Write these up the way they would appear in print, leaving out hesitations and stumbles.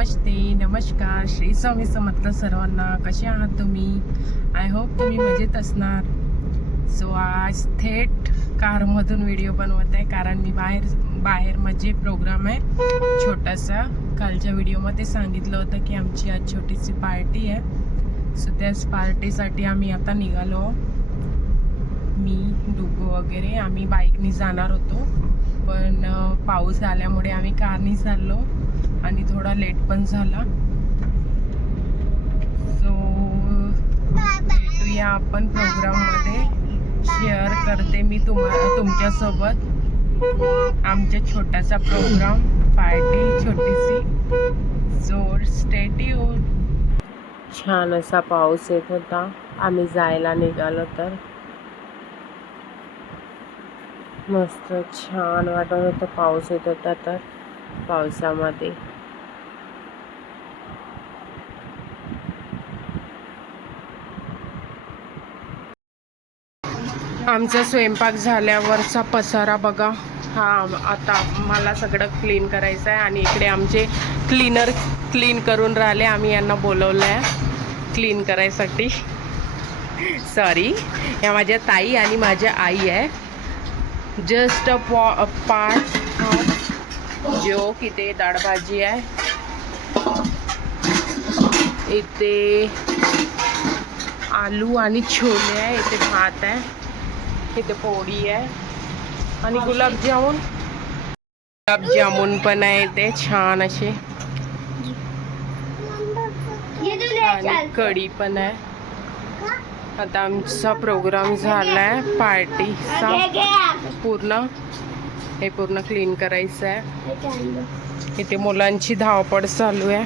नमस्ते, नमस्कार, श्री स्वामी समर्थ सर्वांना. कसे आहात तुम्ही? आय होप तुम्ही मजेत असणार. सो आज थेट कारमधून व्हिडिओ बनवत आहे, कारण मी बाहेर म्हणजे प्रोग्राम आहे छोटासा. कालच्या व्हिडिओमध्ये सांगितलं होतं की आमची आज छोटीशी पार्टी आहे. सो त्याच पार्टीसाठी आम्ही आता निघालो. मी डुगो वगैरे आम्ही बाईकनी जाणार होतो, पण पाऊस आल्यामुळे आम्ही कारनी चाललो आणि थोडा लेट पण झाला. सो भेटूया आपण प्रोग्राममध्ये. शेअर करते मी तुमच्यासोबत आमच्या छोटासा प्रोग्राम, पार्टी छोटीशी. So stay tune. छान असा पाऊस येत होता. आम्ही जायला निघालो तर मस्त छान वाटत होतं. पाऊस येत होता तर पावसामध्ये आमचा स्वयंपाक झाल्यावरचा पसारा बघा. हा आता मला सगळं क्लीन करायचं आहे आणि इकडे आमचे क्लीनर क्लीन करून राहिले. आम्ही यांना बोलवलं आहे क्लीन करायसाठी. सॉरी, या माझ्या ताई आणि माझ्या आई आहे. जस्ट पार्ट जो इथे डाळ भाजी आहे, इथे आलू आणि छोले आहे, इथे भात आहे, इथे पोळी आहे आणि गुलाबजामुन पण आहे इथे छान असे, आणि कढी पण आहे. आता आमचा प्रोग्राम झालाय पार्टीचा. हे पूर्ण क्लीन करायचं आहे. इथे मुलांची धावपळ चालू आहे.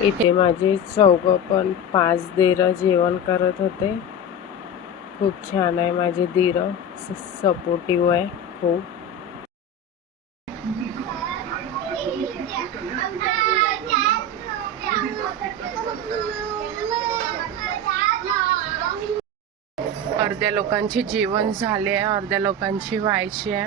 इथे माझे चौघं पण 5 दीर जेवण करत होते. खूप छान आहे माझे दीर, सपोर्टिव्ह आहे खूप. अर्ध्या लोकांचे जेवण झाले आहे, अर्ध्या लोकांची व्हायची आहे.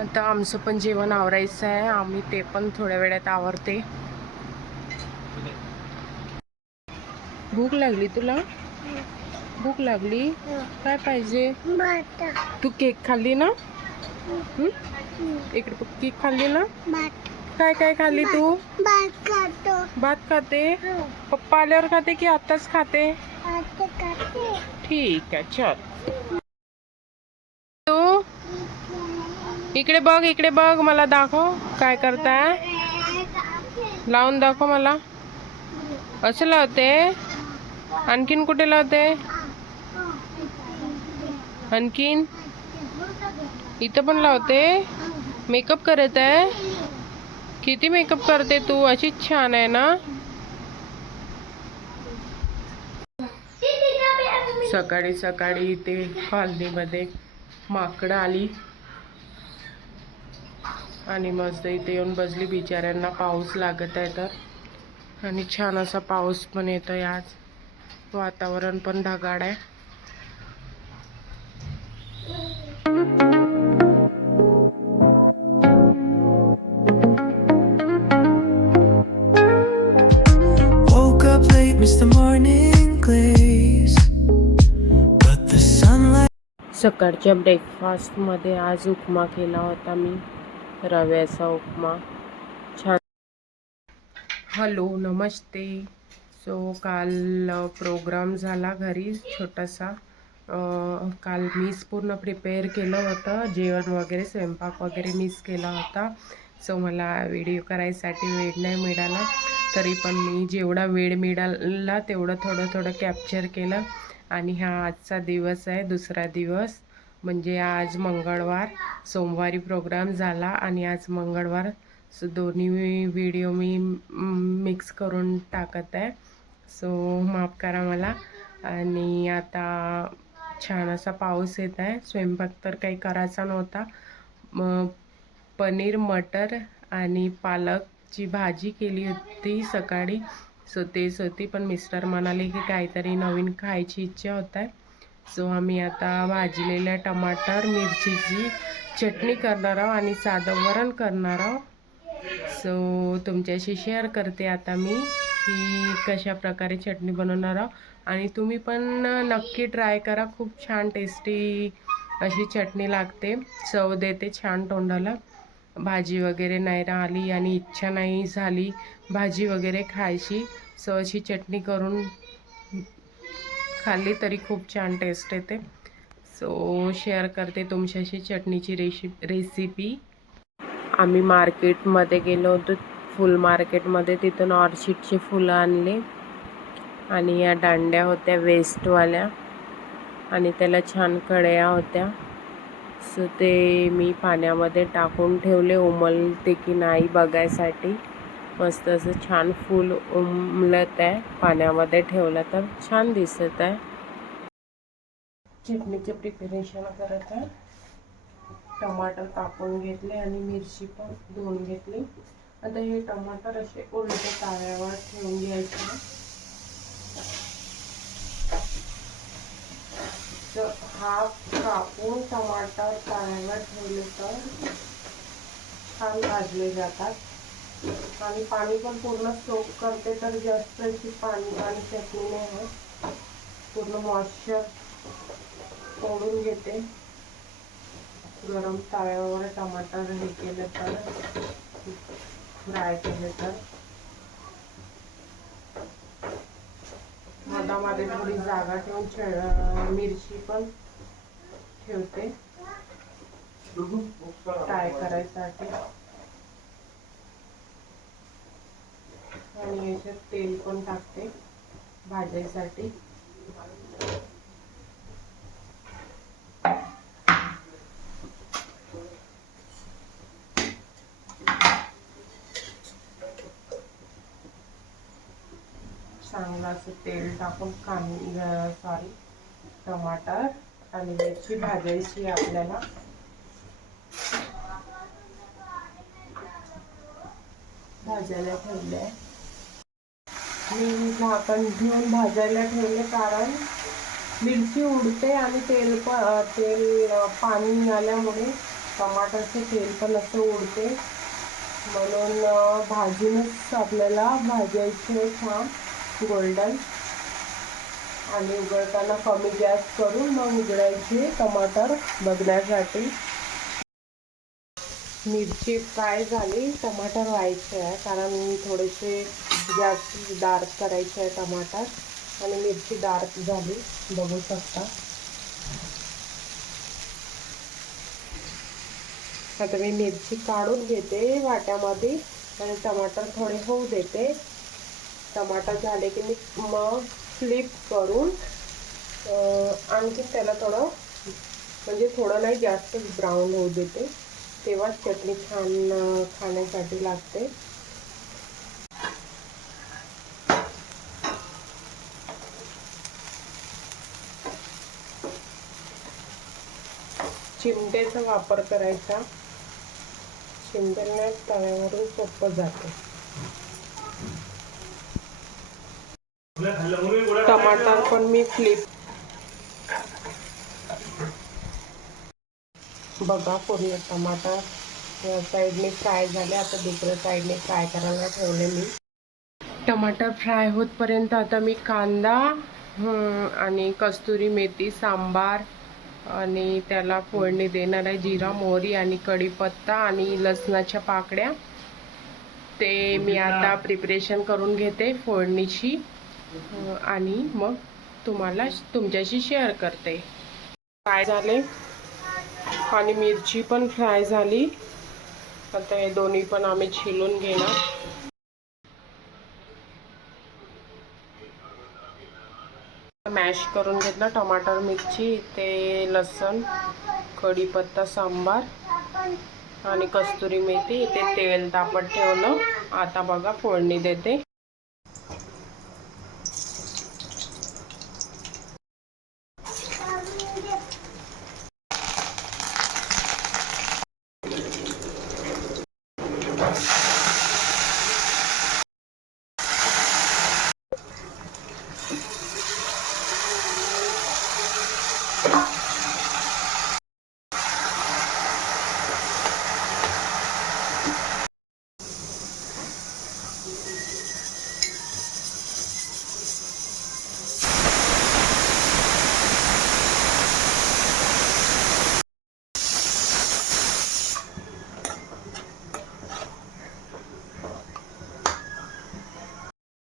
आता आमचं पण जेवण आवरायचं आहे. आम्ही ते पण थोड्या वेळात आवरते. भूक लागली तुला? भूक लागली? काय पाहिजे? तू केक खाल्ली ना? इकडे केक खाल्ली ना? काय काय खाल्ली तू? भात खाते? पप्पा आल्यावर खाते की आताच खाते? ठीक आहे, चल. तू इकडे बघ, मला दाखव काय करताय. लावून दाखव मला. असं लावते? आणखीन कुठे लावते? आणखीन इथं पण लावते? मेकअप करत आहे? किती मेकअप करते तू? अशीच छान आहे ना. सकाळी सकाळी इथे कॉलनीमध्ये माकडं आली आणि मस्त इथे येऊन बसली. बिचाऱ्यांना पाऊस लागत आहे तर, आणि छान असा पाऊस पण येतो आहे. आज वातावरण पण ढगाळ आहे. सकाळच्या ब्रेकफास्टमध्ये आज उपमा केला होता मी, रव्याचा उपमा. छान. हॅलो, नमस्ते. सो काल प्रोग्राम झाला घरी छोटासा. काल मीच पूर्ण प्रिपेअर केलं होतं जेवण वगैरे, स्वयंपाक वगैरे मीच केला होता. सो मला व्हिडिओ करायसाठी वेळ नाही मिळाला, तरी पण मी जेवढा वेळ मिळाला तेवढं थोडं कॅप्चर केलं. आणि हा आजचा दिवस आहे, दुसरा दिवस, म्हणजे आज मंगळवार. सोमवारी प्रोग्राम झाला आणि आज मंगळवार. सो दोन्ही व्हिडिओ मी मिक्स करून टाकत आहे. सो माफ करा मला. आणि आता छान असा पाऊस येत आहे. स्वयंपाक तर काही करायचा नव्हता, मग पनीर मटर आणि पालकची भाजी केली होती सकाळी. सो तेच होती, पण मिस्टर म्हणाले की काहीतरी नवीन खायची इच्छा होत आहे. सो आम्ही आता भाजलेल्या टमाटर मिरचीची चटणी करणार आहोत आणि साधं वरण करणार आहोत. सो तुमच्याशी शेअर करते आता मी की कशा प्रकारे चटणी बनवणार आहोत. आणि तुम्ही पण नक्की ट्राय करा, खूप छान टेस्टी अशी चटणी लागते, चव देते छान तोंडाला. भाजी वगैरे नाही राहिली आणि इच्छा नाही झाली भाजी वगैरे खायची, सो अशी चटणी करून खाल्ली तरी खूप छान टेस्ट येते. सो शेअर करते तुमच्याशी चटणीची रेसिपी. आम्ही मार्केटमध्ये गेलो होतो, फुल मार्केटमध्ये. तिथून ऑर्चिडचे फुलं आणले आणि या दांड्या होत्या वेस्टवाल्या आणि त्याला छान कळ्या होत्या. सो ते मी पाण्यामध्ये टाकून ठेवले, उमलते की नाही बघायसाठी. मस्त असं छान फूल उमलत आहे, पाण्यामध्ये ठेवलं तर छान दिसत आहे. चटणीचे प्रिपरेशन करत आहे. टमाटर कापून घेतले आणि मिरची पण धुवून घेतली. आता हे टमाटर असे उलटे ताव्यावर ठेवून घ्यायचे. तर हा कापून टमाटर ताव्यावर ठेवले तर छान भाजले जातात आणि पाणी पण पूर्ण सोक करते, तर जास्त अशी पाणी चटणी नाही होत. पूर्ण मॉइश्चर ओढून घेते. गरम ताव्यावर टमाटर हे केले तर, फ्राय केले तर. मधामध्ये थोडी जागा ठेवून मिरची पण ठेवते फ्राय करायसाठी. आणि याच्यात तेल पण टाकते भाजायसाठी. चांगलं असं तेल टाकून टमाटर आणि मिरची भाजायची आपल्याला. भाजायला ठेवले. मी झाकण घेऊन भाजायला ठेवले, कारण मिरची उडते आणि तेल पाणी आल्यामुळे टमाटरचे तेल पण असं उडते. म्हणून भाजूनच आपल्याला भाजायचे छान गोल्डन. आणि उघडताना कमी गॅस करून मग उघडायचे टमाटर बघण्यासाठी. मिरची फ्राय झाली, टमाटर व्हायचे आहे, कारण थोडेसे जास्त डार्क करायचे आहे टमाटर. आणि मिरची डार्क झाली, बघू शकता. आता मी मिरची काढून घेते वाट्यामध्ये आणि टमाटर थोडे होऊ देते. टमाटर झाले की मी मग फ्लिप करून आणखी त्याला थोडं, म्हणजे थोडं नाही जास्त ब्राऊन होऊ देते, तेव्हाच चटणी छान खाण्यासाठी लागते. चिमट्याचा वापर करायचा, चिमट्याने तव्यावरून सोपं जाते. टमाटर पण मी फ्लिप बघा, पूर्ण टमाटर या साईडने फ्राय झाले. आता दुसऱ्या साईडने फ्राय करायला ठेवले मी. टमाटर फ्राय होतपर्यंत आता मी कांदा आणि कस्तुरी मेथी, सांबार आणि त्याला फोडणी देणार आहे. जिरा, मोहरी आणि कढीपत्ता आणि लसणाच्या पाकळ्या. ते मी आता प्रिपरेशन करून घेते फोडणीची आणि मग तुमच्याशी शेअर करते. फ्राय झाले आणि मिरची पण फ्राय झाली. आता हे दोन्ही पण आम्ही छिलून घेणार. मॅश करून घेतलं टमाटर, मिरची, ते लसण, कढीपत्ता, सांबार आणि कस्तुरी मेथी. ते तेल तापत ठेवलं. आता बघा फोडणी देते.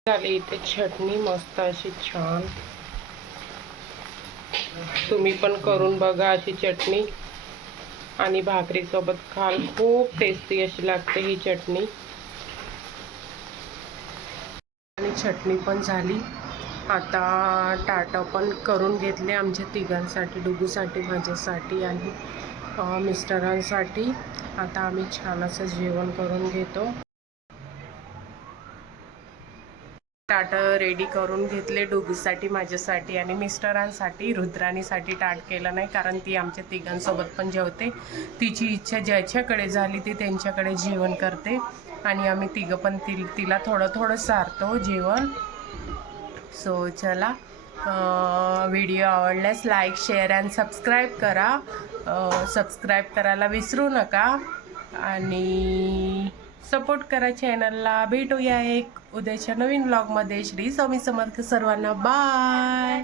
झाली इथे चटणी मस्त अशी छान. तुम्ही पण करून बघा अशी चटणी आणि भाकरीसोबत खाल. खूप टेस्टी अशी लागते ही चटणी. आणि चटणी पण झाली. आता टाटा पण करून घेतले आमच्या तिघांसाठी, डुगूसाठी, माझ्यासाठी आणि मिस्टरांसाठी. आता आम्ही छान असं जेवण करून घेतो. ताट रेडी करून घेतले डुगूसाठी, माझ्यासाठी आणि मिस्टरांसाठी. रुद्राणीसाठी ताट केलं नाही कारण ती आमच्या तिघांसोबत पण जेवते. तिची इच्छा ज्याच्याकडे झाली ती त्यांच्याकडे जेवण करते आणि आम्ही तिघं पण तिला थोडं थोडं सारतो जेवण. सो चला, व्हिडिओ आवडल्यास लाईक, शेअर अँड सबस्क्राईब करा. सबस्क्राईब करायला विसरू नका आणि सपोर्ट करा चॅनलला. भेटूया एक उद्याच्या नवीन ब्लॉगमध्ये. श्री स्वामी समर्थ सर्वांना. बाय.